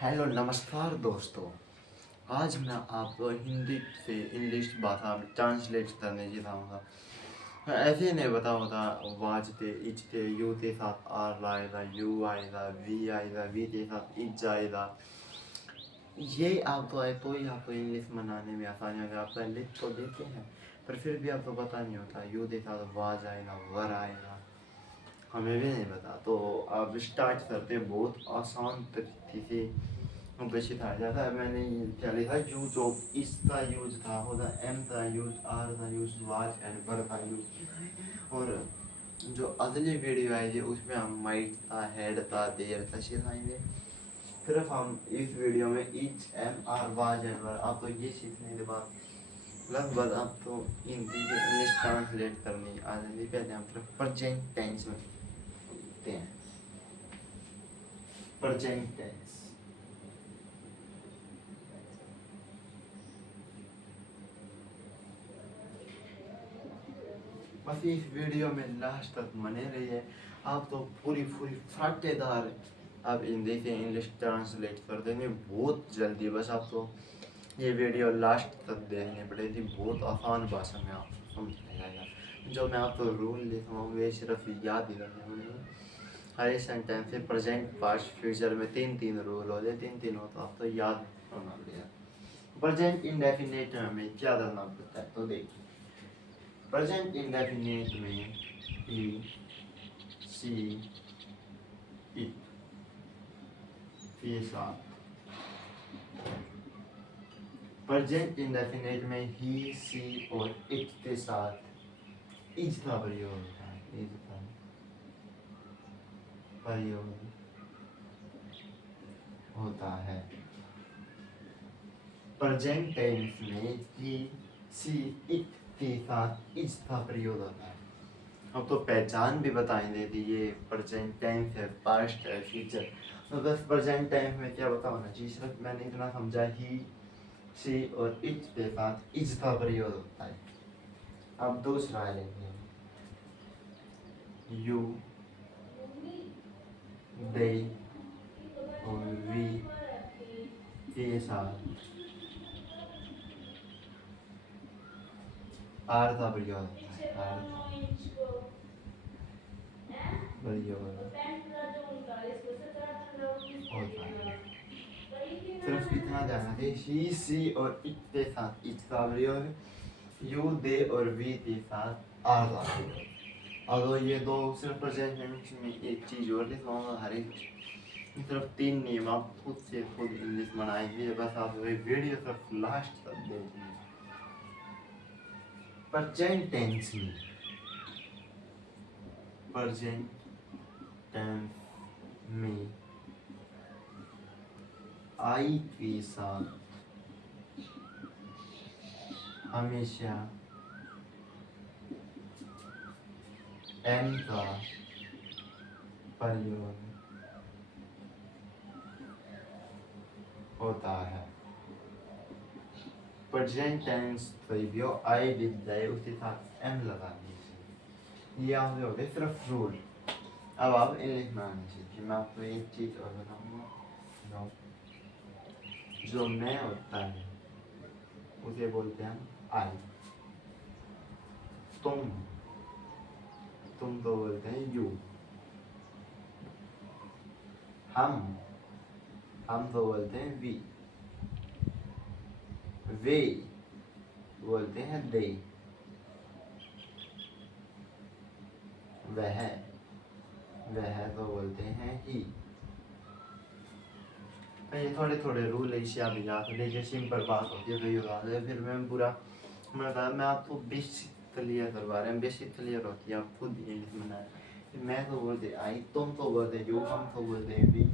Hello नमस्कार दोस्तों। आज मैं आपको हिंदी से इंग्लिश भाषा में ट्रांसलेट करने की बताऊँगा। ऐसे नहीं बता होता वाजते इजते यू के साथ आर आएगा, यू आएगा, वी के साथ इज आएगा। ये आपको आए तो ही आपको इंग्लिश मनाने में आसानी होगी। आप लिख तो देते हैं पर फिर भी आपको पता नहीं होता यू के साथ वाज आएगा, वर आएगा, हमें भी नहीं पता। तो आप स्टार्ट करते हैं बहुत आसान तरीके से बेसिक था जाता है। मैंने क्या लिखा, यूज ऑफ इस का यूज था, होता एम का यूज, आर का यूज, वाच एंड वर का यूज। और जो अगली वीडियो आएगी उसमें हम माइट था, हेड था, देर था सिखाएंगे। सिर्फ हम इस वीडियो में is, am, are, was and were आपको ये सीखने के बाद लगभग आपको हिंदी से इंग्लिश ट्रांसलेट करनी आ जाएगी। पहले हम सिर्फ प्रेजेंट टेंस में देखते हैं। प्रेजेंट टेंस बस इस वीडियो में लास्ट तक बने रहिए। आप तो पूरी पूरी फटेदार आप हिंदी से इंग्लिश ट्रांसलेट कर देंगे बहुत जल्दी। बस आपको ये वीडियो लास्ट तक देखनी पड़ेगी। बहुत आसान भाषा में आपको समझ में आएगा। जो मैं आपको रूल लिखा हूँ वे सिर्फ याद ही रखने होंगे। हर एक सेंटेंस से प्रेजेंट, पास्ट, फ्यूचर में तीन तीन रूल होते, तीन तीन हो तो आपको याद होना पड़ेगा। प्रेजेंट इंडेफिनिट में हमें क्या करना पड़ता है तो देखिए। प्रेजेंट इंडेफिनिट में ही, सी, इट के साथ। प्रेजेंट इंडेफिनिट में ही, सी और इट के साथ इज का प्रयोग होता है। इज का प्रयोग होता है। प्रेजेंट टेंस में ही, सी, इट के साथ इज का प्रयोग होता है। अब तो पहचान भी बताई देती ये प्रेजेंट टेंस है, पास्ट है, फ्यूचर। तो बस प्रेजेंट टेंस में क्या बता होना चाहिए, सिर्फ मैंने इतना समझा ही, सी और इट के साथ इज का प्रयोग होता है। अब दूसरा लेंगे, यू, दे और वी के साथ आर का प्रयोग होता है। आर प्रयोग होता है। सिर्फ इतना ध्यान रखें, ही, सी और इट के साथ इट का प्रयोग, यू, दे और वी के साथ आर का प्रयोग। अगर ये दो सिर्फ प्रेजेंट टेंस में एक चीज और लिखवाऊंगा, हर एक सिर्फ तीन नियम आप खुद से खुद इंग्लिश बनाएंगे। बस आप वीडियो सिर्फ लास्ट तक देखिए। प्रेजेंट टेंस में, प्रेजेंट टेंस में आई के साथ हमेशा एम का प्रयोग होता है। प्रेजेंट टेंस प्रयोग आई दिख जाए उसके साथ एम लगा दीजिए। ये आप हो गए सिर्फ रूल। अब आप इंग्लिश में आने सीखिए। मैं आपको एक चीज और बताऊंगा, जो मैं होता है उसे बोलते हैं आई। तुम, तुम तो बोलते हैं यू। हम तो बोलते हैं वी। वे बोलते हैं दे। वह, वह तो बोलते हैं ही। ये थोड़े थोड़े रूल है, इसे आप याद कर लीजिए। सिंपल बात होती है तो ये बात है। फिर मैं पूरा मैं आपको बेसिक क्लियर करवा रहे हैं। बेसिक क्लियर होती है आप खुद इंग्लिश में ना। मैं तो बोलते आई, तुम तो बोलते यू, हम तो बोलते हैं वी,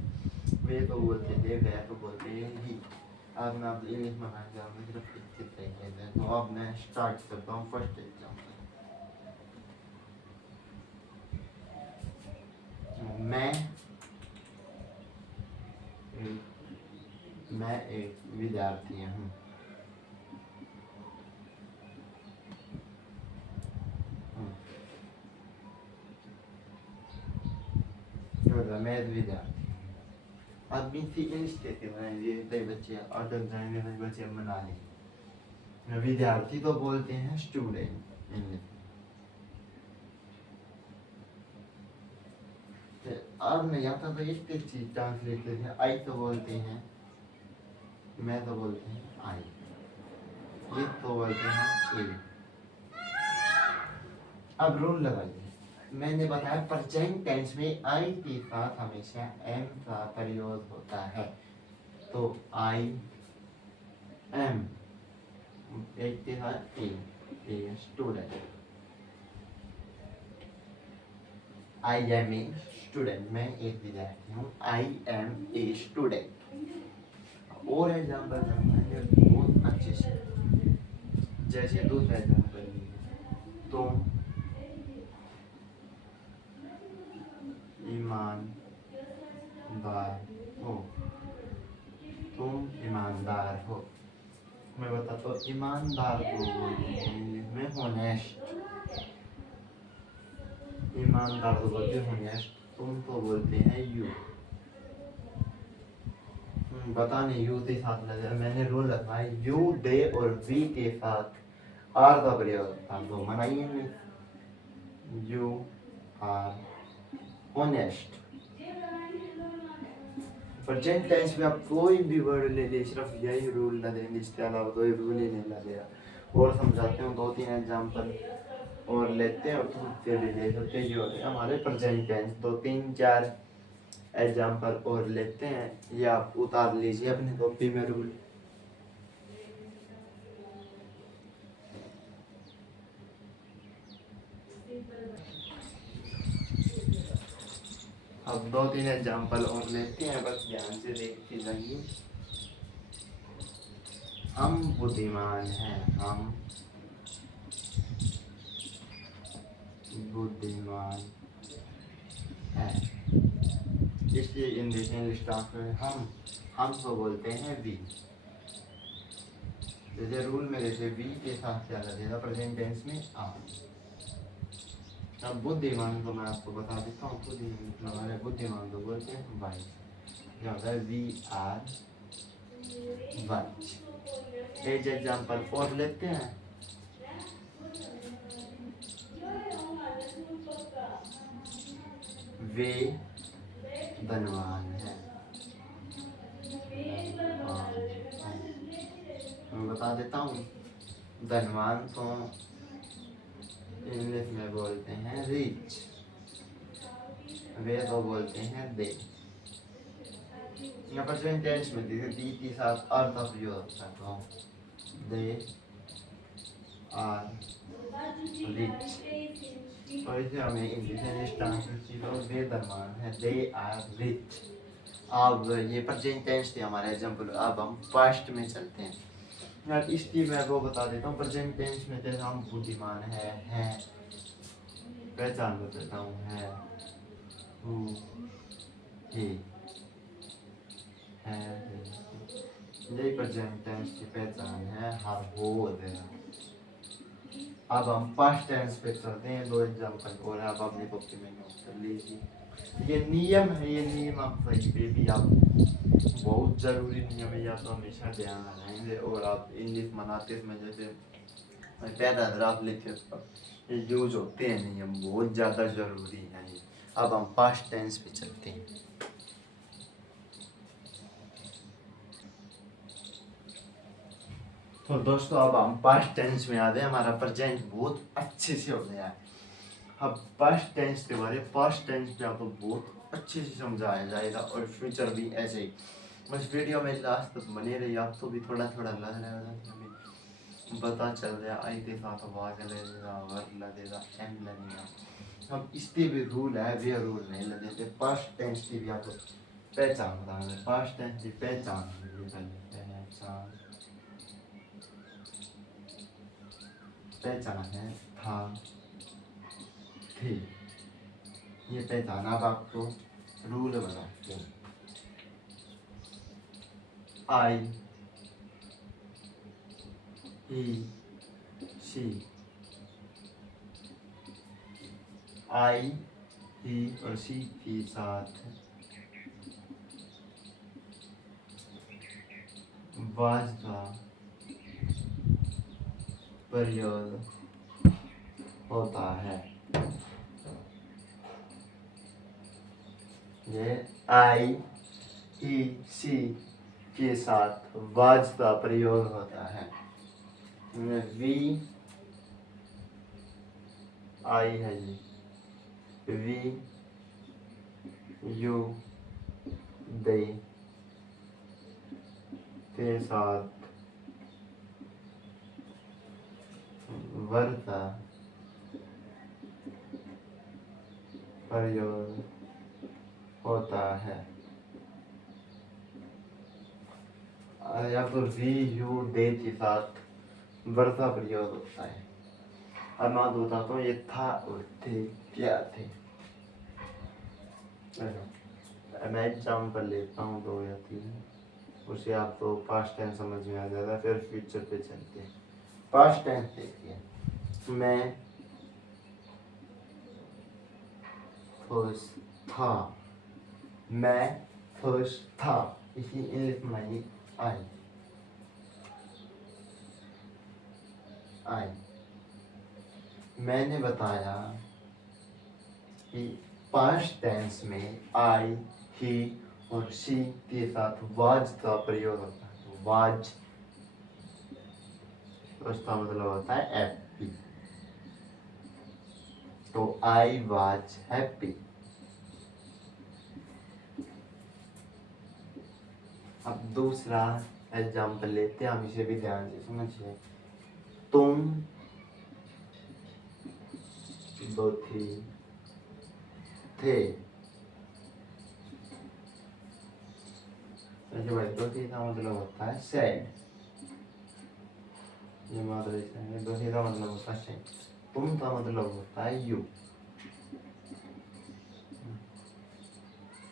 वे तो बोलते थे, वह तो बोलते हैं ही। आज मैं आप इंग्लिश में सिर्फ इतने हैं। तो अब मैं स्टार्ट करता हूँ फर्स्ट एग्जाम्पल। मैं एक विद्यार्थी हूँ। मैं एक विद्यार्थी हूँ। अब भी इंग्लिश कहते हैं ये कई बच्चे अटक जाएंगे, कई बच्चे मना लें। विद्यार्थी तो बोलते हैं स्टूडेंट इंग्लिश। अब मैं यहाँ पर एक चीज ट्रांसलेट करते हैं, आई तो बोलते हैं, मैं तो बोलते हैं आई, ये तो बोलते हैं ए। अब रूल लगाइए। मैंने बताया प्रेजेंट टेंस में आई के साथ हमेशा एम का प्रयोग होता है, तो आई एम, एक के साथ a student, I am a student, मैं एक विद्यार्थी हूँ, आई एम ए स्टूडेंट। और एग्जाम्पल बहुत अच्छे से, जैसे दूसरा एग्जाम्पल तुम ईमानदार हो, तुम ईमानदार हो। मैं बताता हूँ ईमानदार को बोलते हैं इंग्लिश में होनेस्ट, ईमानदार को बोलते हैं होनेस्ट, तुम को बोलते हैं यू। बता नहीं यू के साथ नजर, मैंने रूल रखा है यू दे और वी के साथ आर का प्रयोग था, तो मनाइए नहीं, you are honest. Present tense में आप कोई भी वर्ड ले लीजिए, सिर्फ यही रूल लगेंगे, इसके अलावा कोई रूल ही नहीं लगेगा। और समझाते हैं दो तीन एग्जाम्पल और लेते हैं, और फिर ले सकते हैं, ये होते हैं हमारे प्रेजेंट टेंस। दो तीन चार एग्जाम्पल और लेते हैं, या आप उतार लीजिए अपनी कॉपी में रूल। अब दो तीन एग्जाम्पल और लेते हैं, बस ध्यान से देखते जाइए। हम बुद्धिमान हैं, हम बुद्धिमान हैं, इसलिए इंग्लिश ट्रांसलेशन हम को बोलते हैं वी। जैसे रूल में जैसे वी के साथ क्या लगेगा प्रेजेंट टेंस में आप। अब बुद्धिमान को मैं आपको बता देता हूँ, हमारे बुद्धिमान को बोलते हैं वाइज, क्या होता है वी आर वाइज। एक एग्जाम्पल और लेते हैं, वे धनवान है, मैं बता देता हूँ धनवान को इंग्लिश में बोलते हैं रिच, वे को बोलते हैं दे। यहाँ पर जो टेंस में दी के साथ अर्थ का प्रयोग होता है, तो दे आर रिच, और इसे हमें इंग्लिश ट्रांसलेशन वे धनवान है, दे आर रिच। अब ये प्रेजेंट टेंस थे हमारे एग्जाम्पल। अब हम पास्ट में चलते हैं यार, इसकी मैं वो बता देता हूँ। प्रेजेंट टेंस में जैसे हम बुद्धिमान है, पहचान बताता हूँ, है हु ही है, यही प्रेजेंट टेंस की पहचान है, हर हो देना। अब हम पास्ट टेंस पे चलते हैं, दो एग्जाम्पल और आप अपनी कॉपी में नोट कर लीजिए। ये नियम है, ये नियम आप कहीं पे भी आप बहुत ज़रूरी नियम है, या तो हमेशा ध्यान रखेंगे। और आप इंग्लिश मनाते समय जैसे पैराग्राफ आप लेते हो, ये यूज होते हैं नियम, बहुत ज़्यादा ज़रूरी है ये। अब हम पास्ट टेंस पे चलते हैं। तो दोस्तों अब हम पास्ट टेंस में आ गए, हमारा प्रेजेंट बहुत अच्छे से हो गया है। अब पास्ट टेंस के बारे में, पास्ट टेंस पे आपको बहुत अच्छे से समझाया जाएगा, और फ्यूचर भी ऐसे ही। बस वीडियो में लास्ट तक बने रहिए, आपको भी थोड़ा थोड़ा लग रहा है, पता चल रहा है आई के साथ वाज लगेगा, वर्ब लगेगा, एम लगेगा। अब इसके भी रूल है, वे रूल नहीं लगेंगे। पास्ट टेंस की भी आपको पहचान बताएंगे, पास्ट टेंस की पहचान पहचान है था, थी, ये पहचान। अब आपको रूल बताते हैं। आई, ही, शी, आई, ही और शी के साथ वाज का प्रयोग होता है। ये आई ई सी के साथ वाज का प्रयोग होता है। वी आई है जी, वी यू दे के साथ वर का प्रयोग होता है। या तो वी यू दे के साथ वर का प्रयोग होता है। अब मैं आपको बताता हूँ ये था और थे क्या थे। मैं एग्जाम्पल लेता हूँ 2 या 3, उसे आपको पास्ट टेंस समझ में आ जाएगा, फिर फ्यूचर पे चलते हैं। पास्ट टेंस देखिए, मैं खुश था, मैं खुश था, इसी इंग्लिश में आई आई। मैंने बताया कि पास्ट टेंस में आई ही और शी के साथ वाज का प्रयोग होता है। वाज उसका मतलब होता है हैप्पी, तो आई वाज हैप्पी। अब दूसरा एग्जाम्पल लेते हैं, हम इसे भी ध्यान से समझिए। तुम दुखी थे, दुखी का मतलब होता है सैड। ये मात्र दुखी का मतलब होता है सैड। तुम का मतलब होता है यू।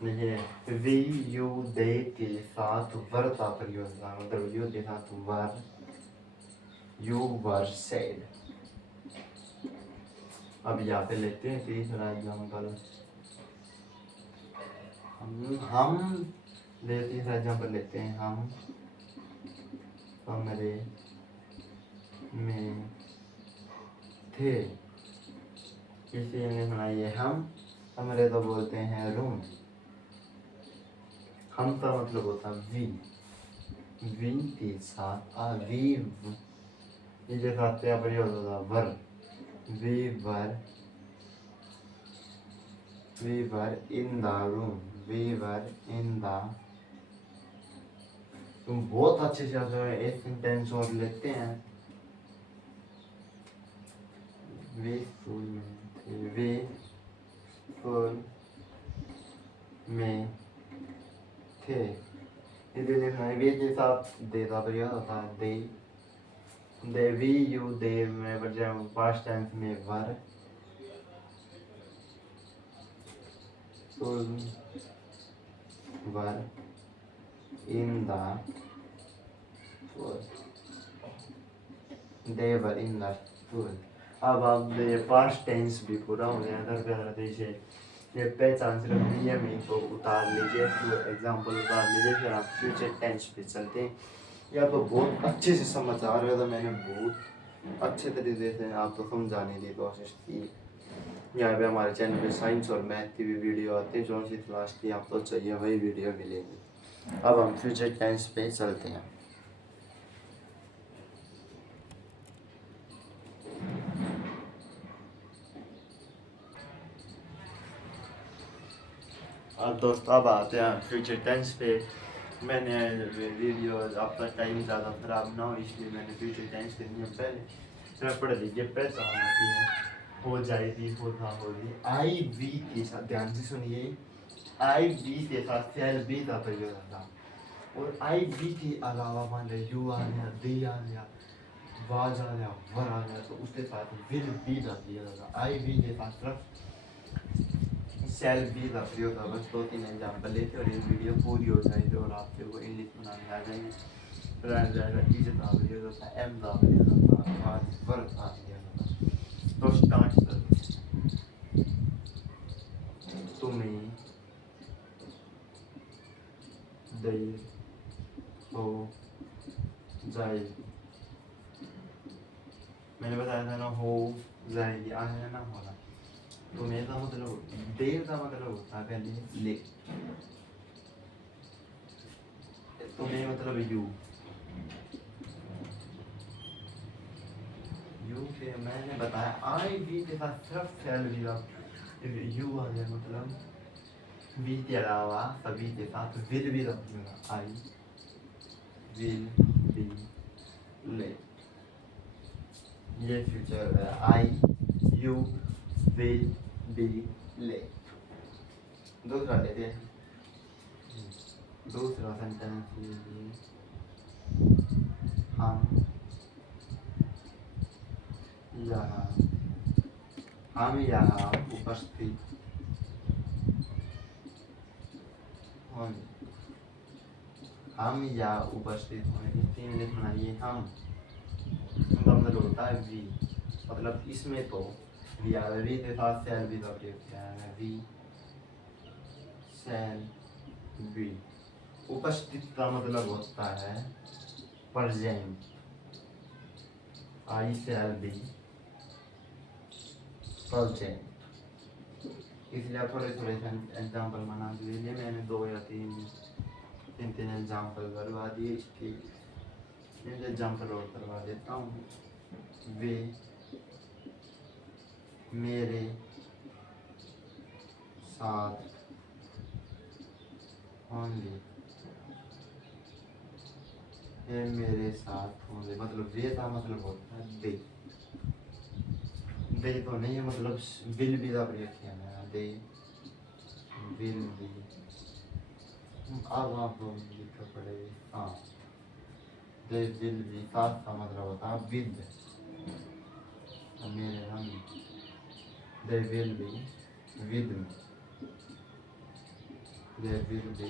देखिए वी यू दे के साथ वर का प्रयोग होता है, मतलब यू के साथ वर, यू वर सैड। अब यहाँ पे लेते हैं तीसरा एग्जाम्पल। हम तीसरा एग्जाम्पल लेते हैं। हम कमरे में थे, इसी ने सुनाइए। हम कमरे तो बोलते हैं रूम। हम का मतलब होता है वी, वी के साथ वी के साथ क्या प्रयोग होता है were. We were in the room, we were in the. तुम बहुत अच्छे से एक सेंटेंस और लेते हैं। वे स्कूल में थे, वे स्कूल में थे। इधर लिखना है वे के साथ दे का प्रयोग होता है दे। दे वी यू दे में बजाय पास्ट टेंस में were. School were in the school, they were in the school. अब ये पास्ट टेंस भी पूरा हो गया। ये पहचान सिर्फ नियम ही को उतार लीजिए, तो एग्जाम्पल उतार लीजिए, फिर आप फ्यूचर टेंस पे चलते हैं। ये आपको बहुत अच्छे से समझ आ रहा था, मैंने बहुत अच्छे तरीके से आपको समझाने की कोशिश की। यहाँ पे हमारे चैनल पे साइंस और मैथ की भी वीडियो आती है, जो सी क्लास की आपको चाहिए वही वीडियो मिलेगी। अब हम फ्यूचर टेंस पे चलते हैं। अब दोस्तों अब आते हैं फ्यूचर टेंस पे। मैंने वीडियो आपका टाइम ज़्यादा ख़राब ना हो, इसलिए मैंने फ्यूचर टेंस के नियम पहले पढ़ लीजिए। पहचान होती है, हो जाएगी, होना होगी। आई वी के साथ ध्यान से सुनिए, आई वी के साथ सेल बी का प्रयोग होता, और आई वी के अलावा मान लो यू आ गया, दे आ गया, वाज आ गया, वर आ गया, तो उसके साथ विल बी का प्रयोग होता। आई वी के साथ सिर्फ सेल बी का प्रयोग होगा। बस 2-3 एग्जाम्पल लेते और ये वीडियो पूरी हो जाएगी और आपके को इंग्लिश बनाने आ जाएंगे। फिर आ जाएगा इज का प्रयोग होता है, एम का प्रयोग होता है, आज वर्ग का प्रयोग होता है। तो स्टार्ट करते हैं। तुम्हें देर हो जाएगी। मैंने बताया था ना हो जाएगी, आने ना होना। तो मेरे का मतलब देर का मतलब होता है पहले ले, तो मेरे मतलब यू के मैंने बताया आई वी के साथ सिर्फ फेल भी यू आ गया, मतलब वी के अलावा सभी के साथ विल भी रखूंगा। आई विल बी लेट, ये फ्यूचर है। आई यू विल बी लेट। दूसरा लेते हैं, दूसरा सेंटेंस लीजिए, हम यहाँ उपस्थित होंगे। हम यहाँ उपस्थित होंगे, तीन लिखना। ये हम मतलब होता है वी, मतलब इसमें तो वी आ वी के साथ शैल भी तो क्या है, वी शैल बी। उपस्थित का मतलब होता है present, I shall be present. इसलिए आप थोड़े थोड़े एग्जाम्पल बना दीजिए। मैंने दो या तीन एग्जाम्पल करवा दिए, इसके एग्जाम्पल और करवा देता हूँ। वे मेरे साथ होंगे, ये मेरे साथ होंगे, मतलब वे का मतलब होता है दे। दे तो नहीं है, मतलब विल भी का प्रयोग किया है, दे विल बी। अब आपको लिखना पड़ेगा, हाँ दे विल बी, साथ का मतलब होता है विद। मेरे हम they will be with me, they will be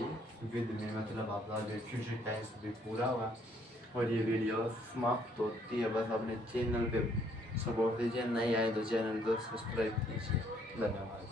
with me, मतलब आपका जो फ्यूचर टाइम्स भी पूरा हुआ। और ये वीडियो समाप्त होती है। बस अपने चैनल पे सपोर्ट दीजिए, नहीं आए तो चैनल को सब्सक्राइब कीजिए। धन्यवाद।